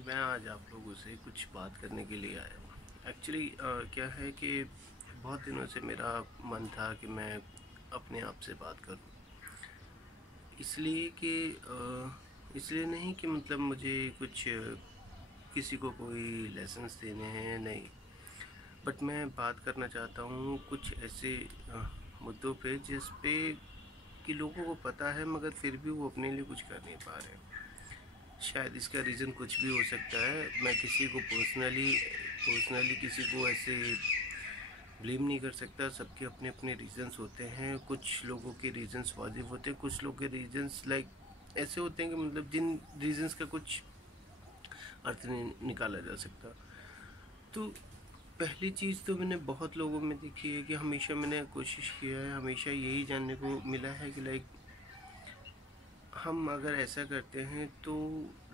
मैं आज आप लोगों से कुछ बात करने के लिए आया हूँ। एक्चुअली क्या है कि बहुत दिनों से मेरा मन था कि मैं अपने आप से बात करूँ। इसलिए कि इसलिए नहीं कि मतलब मुझे कुछ किसी को कोई लेसन्स देने हैं, नहीं। बट मैं बात करना चाहता हूँ कुछ ऐसे मुद्दों पे जिस पे कि लोगों को पता है मगर फिर भी वो अपने लिए कुछ कर नहीं पा रहे। शायद इसका रीज़न कुछ भी हो सकता है। मैं किसी को पर्सनली किसी को ऐसे ब्लेम नहीं कर सकता। सबके अपने अपने रीज़न्स होते हैं। कुछ लोगों के रीज़न्स वाजिब होते हैं, कुछ लोगों के रीज़न्स ऐसे होते हैं कि मतलब जिन रीज़न्स का कुछ अर्थ नहीं निकाला जा सकता। तो पहली चीज़ तो मैंने बहुत लोगों में देखी है कि हमेशा मैंने कोशिश किया है, हमेशा यही जानने को मिला है कि हम अगर ऐसा करते हैं तो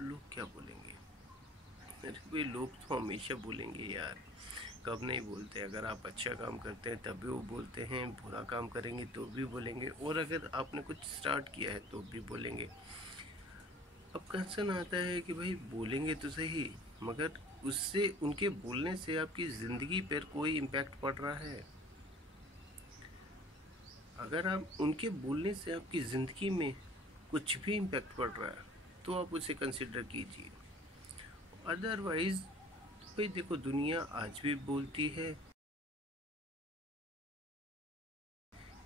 लोग क्या बोलेंगे। अरे भाई, लोग तो हमेशा बोलेंगे यार, कब नहीं बोलते। अगर आप अच्छा काम करते हैं तब भी वो बोलते हैं, बुरा काम करेंगे तो भी बोलेंगे, और अगर आपने कुछ स्टार्ट किया है तो भी बोलेंगे। अब कंसर्न आता है कि भाई बोलेंगे तो सही, मगर उससे उनके बोलने से आपकी ज़िंदगी पर कोई इम्पैक्ट पड़ रहा है? अगर आप उनके बोलने से आपकी ज़िंदगी में कुछ भी इम्पैक्ट पड़ रहा है तो आप उसे कंसिडर कीजिए। अदरवाइज़ भाई देखो, दुनिया आज भी बोलती है,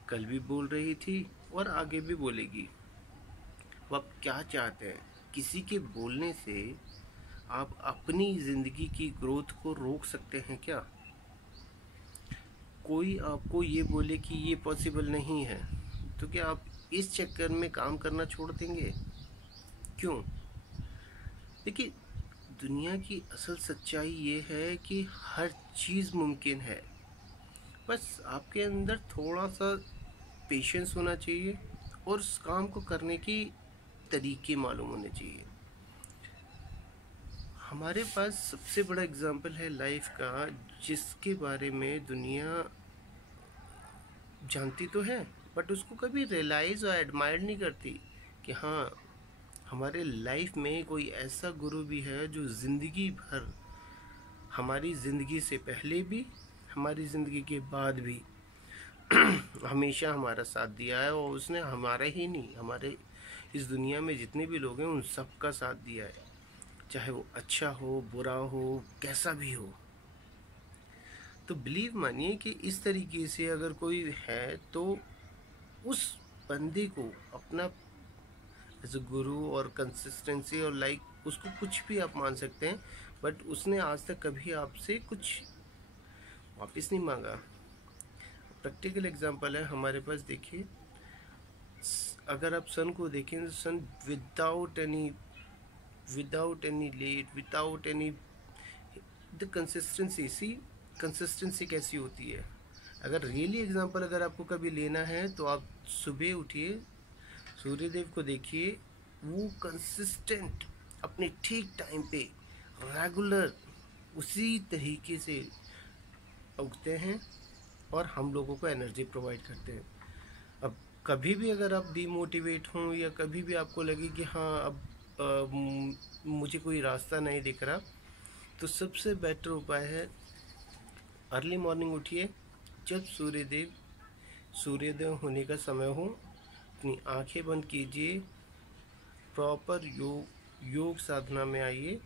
कल भी बोल रही थी और आगे भी बोलेगी। वो आप क्या चाहते हैं? किसी के बोलने से आप अपनी ज़िंदगी की ग्रोथ को रोक सकते हैं क्या? कोई आपको ये बोले कि ये पॉसिबल नहीं है तो क्या आप इस चक्कर में काम करना छोड़ देंगे? क्यों? देखिए, दुनिया की असल सच्चाई ये है कि हर चीज़ मुमकिन है। बस आपके अंदर थोड़ा सा पेशेंस होना चाहिए और उस काम को करने की तरीके मालूम होने चाहिए। हमारे पास सबसे बड़ा एग्जाम्पल है लाइफ का, जिसके बारे में दुनिया जानती तो है बट उसको कभी रियलाइज़ और एडमायर नहीं करती कि हाँ, हमारे लाइफ में कोई ऐसा गुरु भी है जो ज़िंदगी भर, हमारी ज़िंदगी से पहले भी, हमारी ज़िंदगी के बाद भी हमेशा हमारा साथ दिया है। और उसने हमारा ही नहीं, हमारे इस दुनिया में जितने भी लोग हैं उन सब का साथ दिया है, चाहे वो अच्छा हो, बुरा हो, कैसा भी हो। तो बिलीव मानिए कि इस तरीके से अगर कोई है तो उस बंदे को अपना एज अ गुरु और कंसिस्टेंसी और उसको कुछ भी आप मान सकते हैं, बट उसने आज तक कभी आपसे कुछ वापस नहीं मांगा। प्रैक्टिकल एग्जांपल है हमारे पास। देखिए, अगर आप सन को देखें तो सन without any late, without any the consistency कैसी होती है। अगर रियली एग्जांपल अगर आपको कभी लेना है तो आप सुबह उठिए, सूर्यदेव को देखिए, वो कंसिस्टेंट अपने ठीक टाइम पे रेगुलर उसी तरीके से उगते हैं और हम लोगों को एनर्जी प्रोवाइड करते हैं। अब कभी भी अगर आप डीमोटिवेट हों या कभी भी आपको लगे कि हाँ अब मुझे कोई रास्ता नहीं दिख रहा, तो सबसे बेटर उपाय है अर्ली मॉर्निंग उठिए। जब सूर्योदय होने का समय हो, अपनी आंखें बंद कीजिए, प्रॉपर योग साधना में आइए,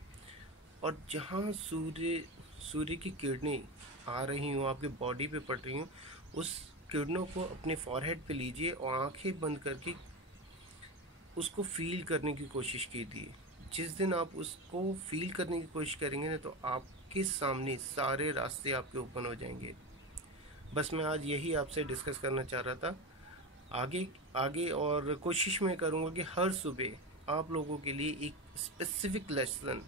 और जहाँ सूर्य की किरणें आ रही हों, आपके बॉडी पे पड़ रही हों, उस किरणों को अपने फॉरहेड पे लीजिए और आंखें बंद करके उसको फील करने की कोशिश कीजिए। जिस दिन आप उसको फील करने की कोशिश करेंगे ना, तो आपके सामने सारे रास्ते आपके ओपन हो जाएंगे। बस मैं आज यही आपसे डिस्कस करना चाह रहा था। आगे आगे और कोशिश मैं करूँगा कि हर सुबह आप लोगों के लिए एक स्पेसिफिक लेसन,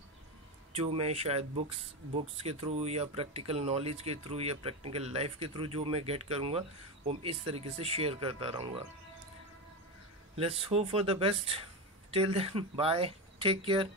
जो मैं शायद बुक्स के थ्रू या प्रैक्टिकल नॉलेज के थ्रू या प्रैक्टिकल लाइफ के थ्रू जो मैं गेट करूँगा, वो इस तरीके से शेयर करता रहूँगा। Let's hope for the best. Till then, bye, take care.